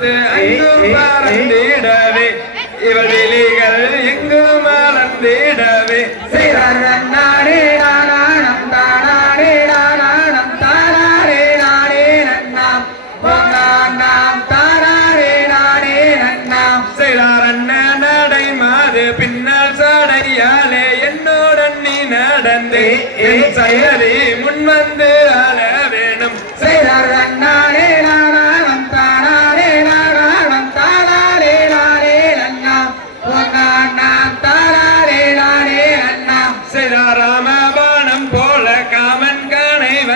கோர்த்து அங்கும் பறந்திடவே. இவள் விழிகள் எங்கும் மலர்ந்திடவே செய்தார் நன்னாடே நானானம் தானாடே நானானம் தானாடே நாடே நன்னாம். பொன்னானாம் தானாடே நாடே நன்னாம். செய்தார் அண்ணன் நடை மாது பின்னல் சடையாலே என்னுடன் நீ நடந்து. என் செயலி முன் வந்து ஆள வேணும். செய்தார்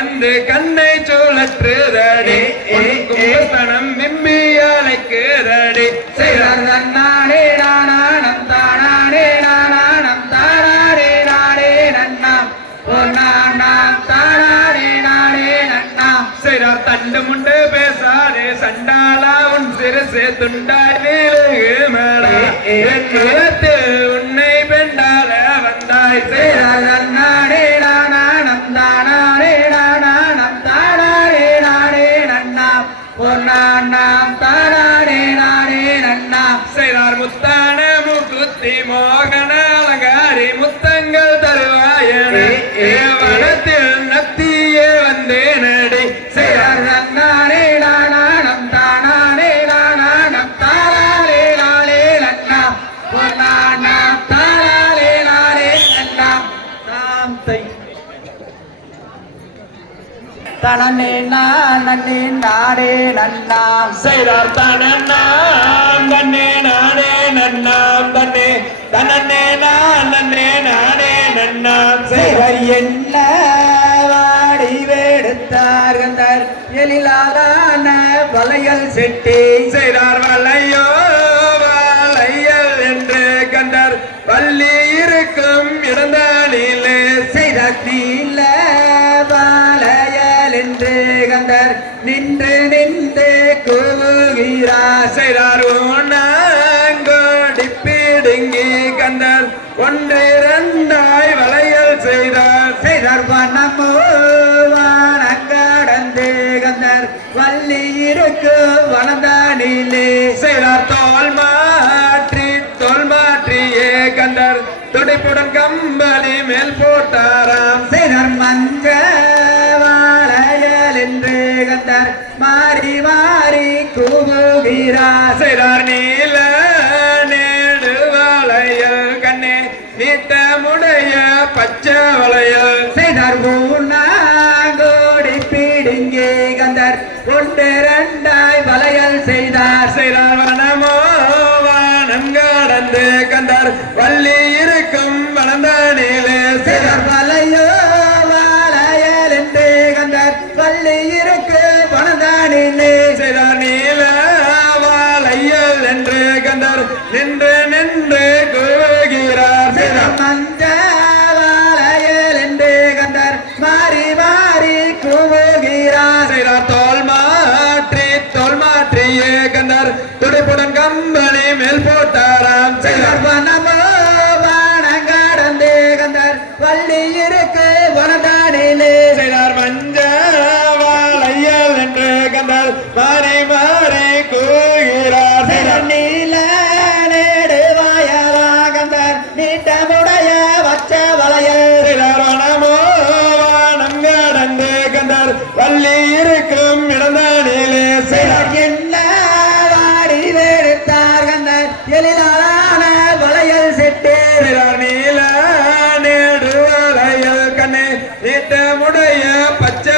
வந்து கண்ணை சுழற்றுதடி. கும்பஸ்தனம் விம்மி அழைக்குதடி. செய்தார் நன்னாடே நானானம் தானாடே நானானம் தானாடே நாடே நன்னாம். பொன்னானாம் தானாடே நாடே நன்னாம். செய்தார் தண்டு முண்டு பேசாதே சண்டாளா உன் சிறுசு வேலுகு மேடா. முத்தான முக்குத்தி மோகன அலங்காரி முத்தங்கள் தருவாயன. ஏவனத்தில் நத்தியே வந்தேனடி. நன்னாடே நானானம் தானாடே நானானம் தானாடே நாடே நன்னாம் பொன்னானாம் தானாடே நாடே நன்னாம் தாம் தை. தனனே நான் நன்னே நாடே நன்னாம் செய்தார். தனன்னாம் செய்தார் செய்வர் என்ன வாடி வேடுத்தார்கந்தர் வளையல் செட்டி செய்தார் வளையோ வளையல் என்று கண்டார் பள்ளி இருக்கும் இடந்தானிலே செய்த நீல வளையல் என்று கந்தர். நின்று நின்று கூவுகிறார் செய்தார் செய்தார் கடந்து கந்தர் வள்ளி இருக்கு வனதானிலே செய்தார் தோல் மாற்றி தோல் மாற்றியே கண்டார் துடிப்புடன் கம்பளி மேல் போட்டாராம். செய்தார் மஞ்ச வாழையல் என்று கந்தார் மாறி மாறி கூவுகிறார். செய்தார் நீல நேடு வாழையல் கண்ணே நீட்டமுடைய பச்சை சிறார் வள்ளி இருக்கும் வளர்ந்தானிலே சிறார் வலையோ மாலையல் என்று கண்டார். வள்ளி இருக்கு வனதானிலே சிறார் நீல வாழையல் என்று கண்டார். நின்று நின்று கூவுகிறார் சிறார். மஞ்ச வாழையல் என்று கண்டார். மாறி மாறி கூவுகிறார் சிறார் தோல் மாற்றி தோல் மாற்றியே கண்டார். நீட்டமுடைய வச்ச வளையல் செய்தார் கண்டார். வள்ளி இருக்கும் இடந்தானிலே செய்தார் என்ன வாடி வேடுத்தார் கந்தார் எழிலான வளையல் செட்டேறார் நீல நேடு வளையல் கண்ணே. நீட்டமுடைய பச்சை